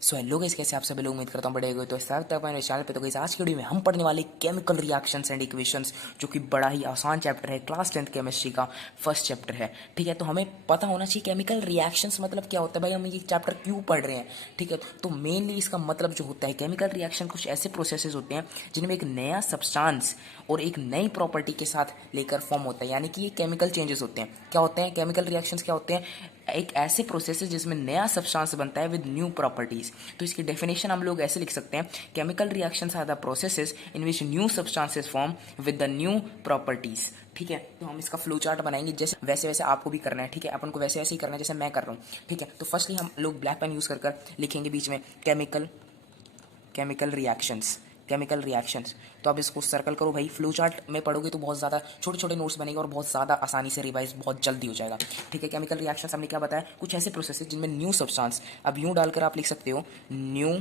So hello guys, कैसे आप सभी लोग? उम्मीद करता हूँ बड़े गए तो साथ तक मेरे चैनल पे। तो गाइस आज की वीडियो में हम पढ़ने वाले केमिकल रिएक्शंस एंड इक्वेशंस, जो कि बड़ा ही आसान चैप्टर है, क्लास 10th केमिस्ट्री का फर्स्ट चैप्टर है। ठीक है, तो हमें पता होना चाहिए केमिकल रिएक्शंस मतलब क्या होता है। भाई हम ये चैप्टर क्यों पढ़ रहे हैं? ठीक है, तो मेनली इसका मतलब जो होता है, केमिकल रिएक्शन कुछ ऐसे प्रोसेसेस होते हैं जिनमें एक नया सब्सटेंस और एक नई प्रॉपर्टी के साथ लेकर फॉर्म होता है, यानी कि ये केमिकल चेंजेस होते हैं। क्या होते हैं केमिकल रिएक्शंस? क्या होते हैं? एक ऐसे प्रोसेस है जिसमें नया सब्सटेंस बनता है विद न्यू प्रॉपर्टीज। तो इसकी डेफिनेशन हम लोग ऐसे लिख सकते हैं, chemical reactions are the processes in which new substances form with the new properties. ठीक है, तो हम इसका फ्लो चार्ट बनाएंगे, जैसे वैसे वैसे आपको भी करना है। ठीक है, अपन को वैसे वैसे ही करना है जैसे मैं कर रहा हूँ। ठीक है, तो फर्स्टली हम लोग ब्लैक पेन यूज कर लिखेंगे बीच में केमिकल रिएक्शंस, केमिकल रिएक्शंस। तो आप इसको सर्कल करो भाई। फ्लो चार्ट में पढ़ोगे तो बहुत ज़्यादा छोटे छोटे नोट्स बनेंगे और बहुत ज़्यादा आसानी से रिवाइज बहुत जल्दी हो जाएगा। ठीक है, केमिकल रिएक्शंस हमने क्या बताया, कुछ ऐसे प्रोसेस जिनमें न्यू सब्सटेंस, अब यूँ डालकर आप लिख सकते हो न्यू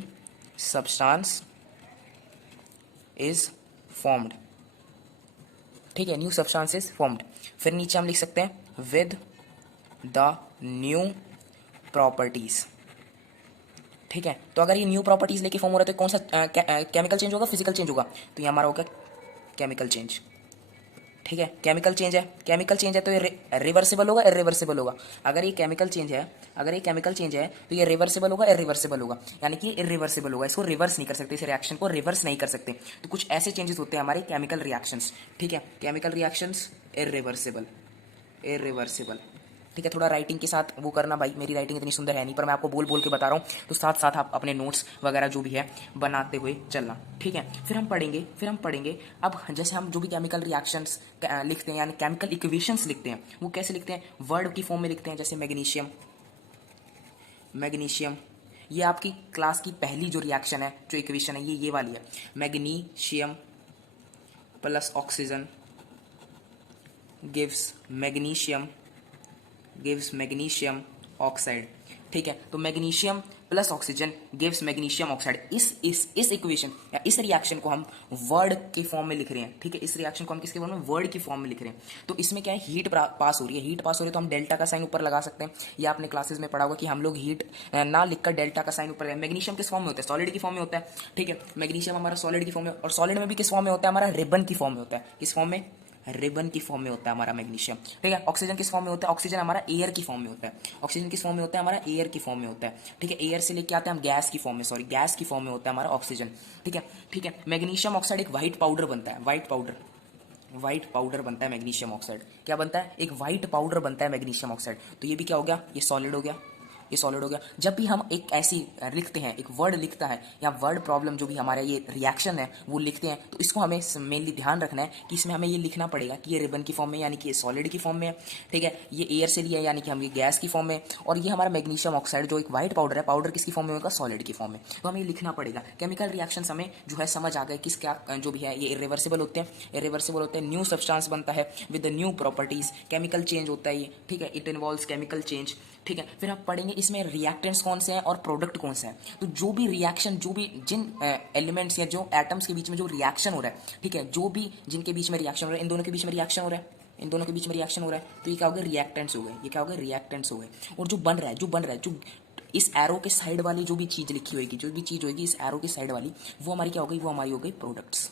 सब्सटेंस इज फॉर्म्ड। ठीक है, न्यू सब्सटेंस इज फॉर्म्ड। फिर नीचे हम लिख सकते हैं विद द न्यू प्रॉपर्टीज। ठीक है, तो अगर ये न्यू प्रॉपर्टीज लेके फॉर्म हो रहा है तो कौन सा केमिकल चेंज होगा, फिजिकल चेंज होगा? तो ये हमारा होगा केमिकल चेंज। ठीक है, केमिकल चेंज है, केमिकल चेंज है तो ये रिवर्सिबल होगा, इरिवर्सिबल होगा? अगर ये केमिकल चेंज है, अगर ये केमिकल चेंज है तो ये रिवर्सिबल होगा, इरिवर्सिबल होगा? यानी कि इरिवर्सिबल होगा, इसको रिवर्स नहीं कर सकते, इस रिएक्शन को रिवर्स नहीं कर सकते। तो कुछ ऐसे चेंजेस होते हैं हमारे केमिकल रिएक्शंस। ठीक है, केमिकल रिएक्शंस इरिवर्सिबल, इरिवर्सिबल। ठीक है, थोड़ा राइटिंग के साथ वो करना भाई, मेरी राइटिंग इतनी सुंदर है नहीं, पर मैं आपको बोल बोल के बता रहा हूँ, तो साथ साथ आप अपने नोट्स वगैरह जो भी है बनाते हुए चलना। ठीक है, फिर हम पढ़ेंगे अब जैसे हम जो भी केमिकल रिएक्शंस लिखते हैं, यानी केमिकल इक्वेशंस लिखते हैं, वो कैसे लिखते हैं? वर्ड की फॉर्म में लिखते हैं। जैसे मैग्नीशियम, मैग्नीशियम ये आपकी क्लास की पहली जो रिएक्शन है, जो इक्वेशन है, ये वाली है। Magnesium plus oxygen gives magnesium, gives magnesium oxide. ठीक है, तो magnesium plus oxygen gives magnesium oxide. इस इक्वेशन या इस रिएक्शन को हम वर्ड के फॉर्म में लिख रहे हैं। ठीक है, इस रिएक्शन को हम किसके फॉर्म में? वर्ड की फॉर्म में लिख रहे हैं। तो इसमें क्या है, हीट पास हो रही है, हीट पास हो रही है तो हम डेल्टा का साइन ऊपर लगा सकते हैं। या आपने क्लासेस में पढ़ा होगा कि हम लोग हीट ना लिखकर डेल्टा का साइन ऊपर। मैग्नीशियम किस फॉर्म में होता है? सॉलिड की फॉर्म में होता है। ठीक है, मैग्नीशियम हमारा सॉलिड की फॉर्म में, और सॉलिड में भी किस फॉर्म में होता है? हमारा रिबन की फॉर्म में होता है। किस फॉर्म में? रिबन की फॉर्म में होता है हमारा मैग्नीशियम। ठीक है, ऑक्सीजन किस फॉर्म में होता है? ऑक्सीजन हमारा एयर की फॉर्म में होता है। ऑक्सीजन किस फॉर्म में होता है? हमारा एयर की फॉर्म में होता है। ठीक है, एयर से लेके आते हैं हम गैस की फॉर्म में, सॉरी गैस की फॉर्म में होता है हमारा ऑक्सीजन। ठीक है, ठीक है, मैग्नीशियम ऑक्साइड एक व्हाइट पाउडर बनता है, व्हाइट पाउडर, व्हाइट पाउडर बनता है मैग्नीशियम ऑक्साइड। क्या बनता है? एक व्हाइट पाउडर बनता है मैग्नीशियम ऑक्साइड। तो ये भी क्या हो गया? ये सॉलिड हो गया, ये सॉलिड हो गया। जब भी हम एक ऐसी लिखते हैं, एक वर्ड लिखता है या वर्ड प्रॉब्लम जो भी हमारा ये रिएक्शन है वो लिखते हैं, तो इसको हमें मेनली ध्यान रखना है कि इसमें हमें ये लिखना पड़ेगा कि ये रिबन की फॉर्म में, यानी कि ये सॉलिड की फॉर्म में है। ठीक है, ये एयर से लिया है यानी कि हम ये गैस की फॉर्म में, और ये हमारा मैग्नीशियम ऑक्साइड जो एक व्हाइट पाउडर है, पाउडर किसकी फॉर्म में होगा? सॉलिड की फॉर्म में। तो हमें ये लिखना पड़ेगा। केमिकल रिएक्शन हमें जो है समझ आ गए किस क्या जो भी है, ये इरिवर्सिबल होते हैं, इरिवर्सिबल होते हैं। न्यू सब्सटेंस बनता है with the new properties, chemical change होता है ये। ठीक है, इट इन्वॉल्व्स केमिकल चेंज। ठीक है, फिर आप पढ़ेंगे इसमें रिएक्टेंट्स कौन से हैं और प्रोडक्ट कौन से हैं। तो जो भी रिएक्शन, जो भी जिन एलिमेंट्स या जो एटम्स के बीच में जो रिएक्शन हो रहा है, ठीक है, जो भी जिनके बीच में रिएक्शन हो रहा है, इन दोनों के बीच में रिएक्शन हो रहा है, इन दोनों के बीच में रिएक्शन हो रहा है, तो ये क्या हो गए? रिएक्टेंट्स हो गए। ये क्या हो गए? रिएक्टेंट्स हो गए। और जो बन रहा है, जो इस एरो के साइड वाली जो भी चीज लिखी होगी, जो भी चीज होगी इस एरो के साइड वाली, वो हमारी क्या हो गई? वो हमारी हो गई प्रोडक्ट्स।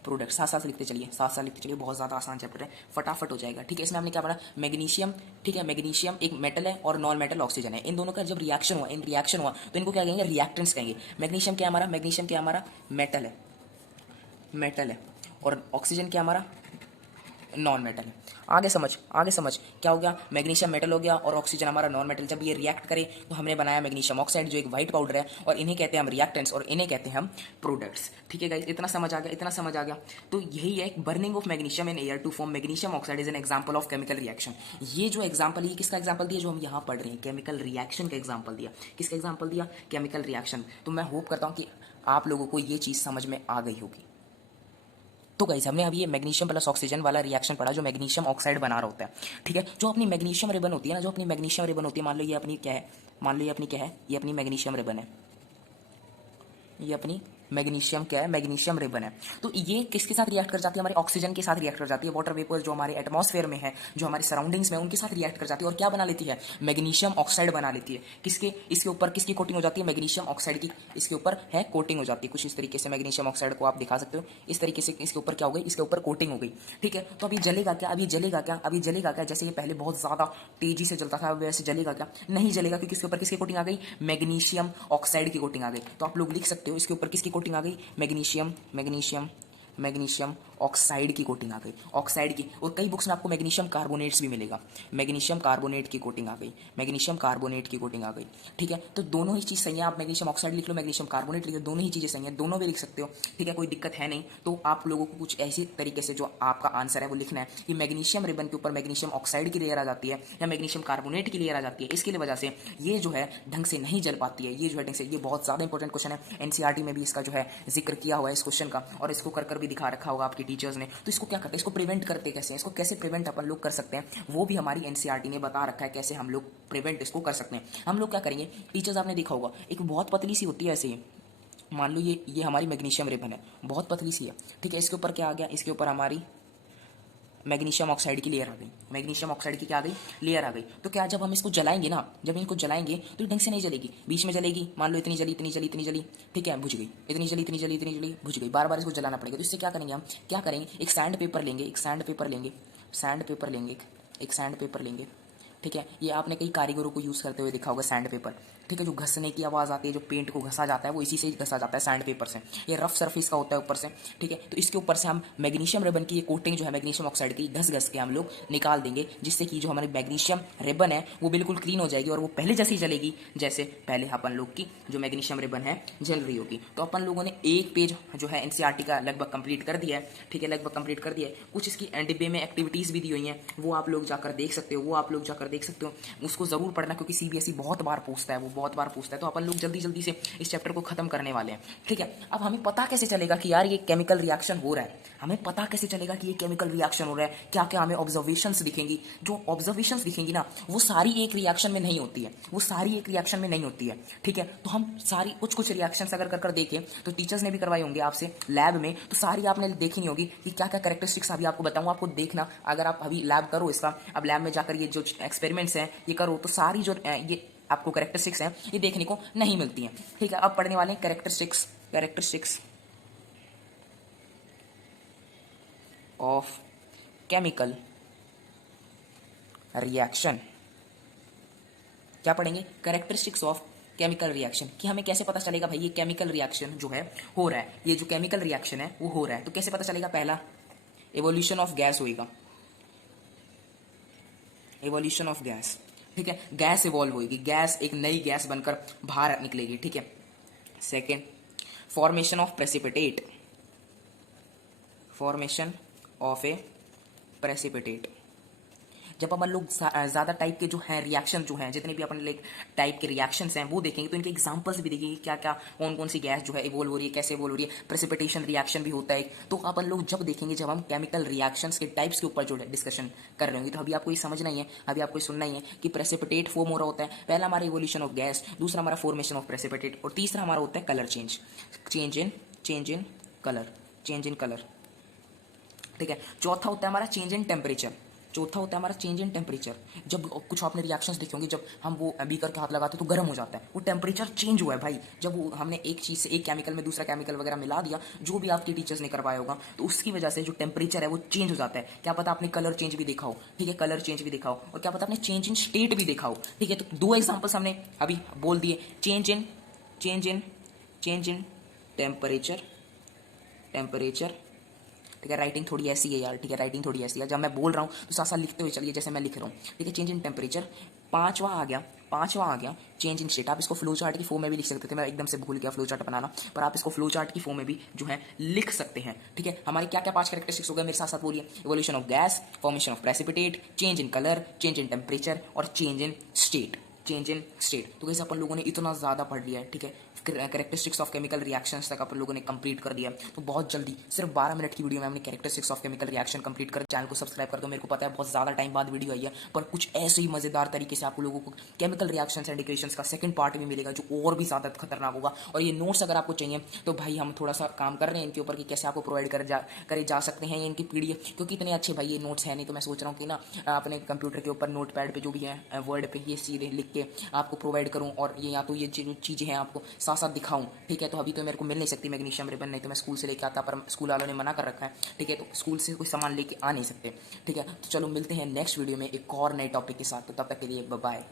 प्रोडक्ट साथ साथ लिखते चलिए, साथ साथ लिखते चलिए, बहुत ज़्यादा आसान चैप्टर है, फटाफट हो जाएगा। ठीक है, इसमें हमने क्या पढ़ा? मैग्नीशियम। ठीक है, मैग्नीशियम एक मेटल है और नॉन मेटल ऑक्सीजन है। इन दोनों का जब रिएक्शन हुआ, इन रिएक्शन हुआ तो इनको क्या कहेंगे? रिएक्टेंट्स कहेंगे। मैग्नीशियम क्या हमारा? मैग्नीशियम क्या हमारा? मेटल है, मेटल है, और ऑक्सीजन क्या हमारा? नॉन मेटल है। आगे समझ, आगे समझ। क्या हो गया? मैग्नीशियम मेटल हो गया और ऑक्सीजन हमारा नॉन मेटल। जब ये रिएक्ट करे तो हमने बनाया मैग्नीशियम ऑक्साइड जो एक व्हाइट पाउडर है, और इन्हें कहते हैं हम रिएक्टेंट्स और इन्हें कहते हैं हम प्रोडक्ट्स। ठीक है गाइस, इतना समझ आ गया, इतना समझ आ गया। तो यही है, burning of magnesium in air to form magnesium oxide is an example of chemical reaction. ये जो एग्जांपल, ये किसका एग्जांपल दिया? जो हम यहाँ पढ़ रहे हैं, केमिकल रिएक्शन का एग्जांपल दिया। किसका एग्जांपल दिया? Chemical reaction. तो मैं होप करता हूँ कि आप लोगों को ये चीज़ समझ में आ गई होगी। तो गाइस हमने अभी ये मैग्नीशियम प्लस ऑक्सीजन वाला रिएक्शन पढ़ा जो मैग्नीशियम ऑक्साइड बना रहा होता है। ठीक है, जो अपनी मैग्नीशियम रिबन होती है ना, जो अपनी मैग्नीशियम रिबन होती है, मान लो ये अपनी क्या है, मान लो ये अपनी क्या है, ये अपनी मैग्नीशियम रिबन है, ये अपनी मैग्नीशियम क्या है, मैग्नीशियम रिबन है। तो ये किसके साथ रिएक्ट कर जाती है, हमारे ऑक्सीजन के साथ रिएक्ट कर जाती है, वाटर वेपर जो हमारे एटमॉस्फेयर में है, जो हमारे सराउंडिंग्स में, उनके साथ रिएक्ट कर जाती है और क्या बना लेती है, मैग्नीशियम ऑक्साइड बना लेती है। किसके, इसके ऊपर किसकी कोटिंग हो जाती है, मैग्नीशियम ऑक्साइड की इसके ऊपर है कोटिंग हो जाती है। कुछ इस तरीके से मैग्नीशियम ऑक्साइड को आप दिखा सकते हो, इस तरीके से इसके ऊपर क्या हो गई, इसके ऊपर कोटिंग हो गई। ठीक है, तो अभी जलेगा क्या, अभी जलेगा क्या, अभी जलेगा क्या, जैसे ये पहले बहुत ज्यादा तेजी से जलता था वैसे जलेगा क्या, नहीं जलेगा, क्योंकि इसके ऊपर किसकी कोटिंग आ गई, मैग्नीशियम ऑक्साइड की कोटिंग आ गई। तो आप लोग लिख सकते हो इसके ऊपर किसकी कोटिंग आ गई, मैग्नीशियम मैग्नीशियम मैग्नीशियम ऑक्साइड की कोटिंग आ गई, ऑक्साइड की। और कई बुक्स में आपको मैग्नीशियम कार्बोनेट्स भी मिलेगा, मैग्नीशियम कार्बोनेट की कोटिंग आ गई, मैग्नीशियम कार्बोनेट की कोटिंग आ गई। ठीक है, तो दोनों ही चीज सही है, आप मैग्नीशियम ऑक्साइड लिख लो, मैग्नीशियम कार्बोनेट लिख लो, दोनों ही चीजें सही है, दोनों भी लिख सकते हो। ठीक है, कोई दिक्कत है नहीं। तो आप लोगों को कुछ ऐसी तरीके से जो आपका आंसर है वो लिखना है कि मैग्नीशियम रिबन के ऊपर मैग्नीशियम ऑक्साइड की लेयर आ जाती है या मैग्नीशियम कार्बोनेट की लेयर आ जाती है, इसकी वजह से ये जो है ढंग से नहीं जल पाती है, ये जो है ढंग से, ये बहुत ज्यादा इंपॉर्टेंट क्वेश्चन है, एनसीईआरटी में भी इसका जो है जिक्र किया हुआ है इस क्वेश्चन का, और इसको कर भी दिखा रखा होगा आपकी टीचर्स ने। तो इसको क्या करते हैं, इसको प्रिवेंट करते कैसे हैं, इसको कैसे प्रिवेंट अपन लोग कर सकते हैं, वो भी हमारी एनसीईआरटी ने बता रखा है कैसे हम लोग प्रिवेंट इसको कर सकते हैं। हम लोग क्या करेंगे, टीचर्स आपने देखा होगा एक बहुत पतली सी होती है ऐसे ही, मान लो ये हमारी मैग्नीशियम रिबन है, बहुत पतली सी है। ठीक है, इसके ऊपर क्या आ गया, इसके ऊपर हमारी मैग्नीशियम ऑक्साइड की लेयर आ गई, मैग्नीशियम ऑक्साइड की क्या आ गई, लेयर आ गई। तो क्या जब हम इसको जलाएंगे ना, जब इनको जलाएंगे तो ढंग से नहीं जलेगी, बीच में जलेगी, मान लो इतनी जली इतनी जली इतनी जली, ठीक है, बुझ गई, इतनी जली इतनी जली इतनी जली, बुझ गई, बार बार इसको जलाना पड़ेगा। तो इससे क्या करेंगे, हम क्या करेंगे, एक सैंड पेपर लेंगे, एक सैंड पेपर लेंगे, सैंड पेपर लेंगे, एक सैंड पेपर लेंगे। ठीक है, ये आपने कई कारीगरों को यूज़ करते हुए देखा होगा सैंड पेपर। ठीक है, जो घसने की आवाज़ आती है, जो पेंट को घसा जाता है, वो इसी से घसा जाता है सैंड पेपर से। ये रफ सरफेस का होता है ऊपर से। ठीक है, तो इसके ऊपर से हम मैग्नीशियम रिबन की ये कोटिंग जो है मैग्नीशियम ऑक्साइड की घस घस के हम लोग निकाल देंगे, जिससे कि जो हमारी मैग्नीशियम रिबन है वो बिल्कुल क्लीन हो जाएगी और वो पहले जैसी जलेगी जैसे पहले अपन लोग की जो मैग्नीशियम रिबन है जल रही होगी। तो अपन लोगों ने एक पेज जो है एनसीईआरटी का लगभग कंप्लीट कर दिया है। ठीक है, लगभग कंप्लीट कर दिया है। कुछ इसकी डिब्बे में एक्टिविटीज़ भी दी हुई हैं, वो आप लोग जाकर देख सकते हो, वो आप लोग जाकर देख सकते हो, उसको जरूर पढ़ना, क्योंकि सीबीएसई बहुत बार पूछता है, वो बहुत बार पूछता है। तो अपन लोग जल्दी जल्दी से इस चैप्टर को खत्म करने वाले हैं। ठीक है, अब हमें पता कैसे चलेगा कि यार ये केमिकल रिएक्शन हो रहा है, हमें पता कैसे चलेगा कि ये केमिकल रिएक्शन हो रहा है, क्या क्या हमें ऑब्जर्वेशंस दिखेंगी। जो ऑब्जर्वेशंस दिखेंगी ना, वो सारी एक रिएक्शन में नहीं होती है, वो सारी एक रिएक्शन में नहीं होती है। ठीक है, तो हम सारी कुछ कुछ रिएक्शंस अगर कर देखें, तो टीचर्स ने भी करवाए होंगे आपसे लैब में, तो सारी आपने देखी नहीं होगी कि क्या क्या कैरेक्टरिस्टिक्स अभी आपको बताऊं, आपको देखना, अगर आप अभी लैब करो इसका, अब लैब में जाकर ये जो एक्सपेरिमेंट्स हैं ये करो, तो सारी जो ये आपको कैरेक्टरिस्टिक्स हैं ये देखने को नहीं मिलती हैं। ठीक है, अब पढ़ने वाले हैं characteristics, characteristics of chemical reaction. क्या पढ़ेंगे, कैरेक्टरिस्टिक्स ऑफ केमिकल रिएक्शन, कि हमें कैसे पता चलेगा भाई ये केमिकल रिएक्शन जो है हो रहा है, ये जो केमिकल रिएक्शन है वो हो रहा है। तो कैसे पता चलेगा, पहला एवोल्यूशन ऑफ गैस होएगा, एवोल्यूशन ऑफ गैस। ठीक है, गैस इवॉल्व होगी, गैस एक नई गैस बनकर बाहर निकलेगी। ठीक है, second formation of precipitate, formation of A precipitate. जब अपन लोग ज्यादा टाइप के जो है रिएक्शन जो है, जितने भी अपन लाइक टाइप के रिएक्शंस हैं वो देखेंगे, तो इनके एग्जांपल्स भी देखेंगे, क्या क्या कौन कौन सी गैस जो है इवोल्व हो रही है, कैसे इवोल्व हो रही है, प्रेसिपिटेशन रिएक्शन भी होता है। तो अपन लोग जब देखेंगे, जब हम केमिकल रिएक्शंस के टाइप्स के ऊपर जो डिस्कशन कर रहे होंगे, तो अभी आपको ये समझना ही है, अभी आपको सुनना ही है कि प्रेसिपिटेट फॉर्म हो रहा होता है। पहला हमारा इवोल्यूशन ऑफ गैस, दूसरा हमारा फॉर्मेशन ऑफ प्रेसिपिटेट, और तीसरा हमारा होता है colour change, change in colour, change in colour. ठीक है, चौथा होता है हमारा चेंज इन टेम्परेचर, चौथा होता है हमारा चेंज इन टेम्परेचर। जब कुछ आपने रिएक्शंस देखे होंगे, जब हम वो बीकर के हाथ लगाते हैं तो गर्म हो जाता है, वो टेम्परेचर चेंज हुआ है भाई। जब वो हमने एक चीज़ से एक केमिकल में दूसरा केमिकल वगैरह मिला दिया, जो भी आपके टीचर्स ने करवाया होगा, तो उसकी वजह से जो टेम्परेचर है वो चेंज हो जाता है। क्या पता आपने कलर चेंज भी देखा हो। ठीक है, कलर चेंज भी देखा हो, और क्या पता आपने चेंज इन स्टेट भी देखा हो। ठीक है, तो दो एग्जाम्पल्स हमने अभी बोल दिए, चेंज इन टेम्परेचर, ठीक है, राइटिंग थोड़ी ऐसी है यार। ठीक है, राइटिंग थोड़ी ऐसी है, जब मैं बोल रहा हूँ तो साथ साथ लिखते हुए चलिए जैसे मैं लिख रहा हूँ। ठीक है, चेंज इन टेम्परेचर। पांचवा आ गया चेंज इन स्टेट। आप इसको फ्लो चार्ट की फॉर्म में भी लिख सकते थे, मैं एकदम से भूल गया फ्लो चार्ट बनाना, पर आप इसको फ्लो चार्ट की फॉर्म में भी जो है लिख सकते हैं। ठीक है, हमारे क्या क्या 5 कैरेक्टरिस्टिक्स हो गए, मेरे साथ साथ बोलिए, evolution of gas, formation of precipitate, change in colour, change in temperature और change in state. Change in state. तो कैसे अपन लोगों ने इतना ज़्यादा पढ़ लिया है, ठीक है, कैरेक्टरिस्टिक्स ऑफ केमिकल रिएक्शंस तक अपन लोगों ने कंप्लीट कर दिया। तो बहुत जल्दी सिर्फ 12 मिनट की वीडियो में हमने characteristics of chemical reaction complete कर। चैनल को सब्सक्राइब कर दो। मेरे को पता है बहुत ज़्यादा टाइम बाद वीडियो आई है, पर कुछ ऐसे ही मज़ेदार तरीके से आप लोगों को केमिकल रिएक्शंस एंड इक्वेशंस का सेकंड पार्ट भी मिलेगा, जो और भी ज़्यादा खतरनाक होगा। और ये नोट्स अगर आपको चाहिए तो भाई हम थोड़ा सा काम कर रहे हैं इनके ऊपर कि कैसे आपको प्रोवाइड करे जा सकते हैं इनकी पीडीएफ, क्योंकि इतने अच्छे भाई ये नोट्स है नहीं। तो मैं सोच रहा हूँ कि ना अपने कंप्यूटर के ऊपर नोट पैड पर जो भी है वर्ड पे ये सीधे लिख के आपको प्रोवाइड करूँ, और ये या तो ये जो चीज़ें हैं आपको साथ साथ दिखाऊँ, ठीक है। तो अभी तो मेरे को मिल नहीं सकती मैग्नीशियम रिबन, नहीं तो मैं स्कूल से लेके आता, पर स्कूल वालों ने मना कर रखा है, ठीक है। तो स्कूल से कोई सामान लेके आ नहीं सकते, ठीक है। तो चलो मिलते हैं नेक्स्ट वीडियो में एक और नए टॉपिक के साथ। तो तब तक के लिए बाय बाय।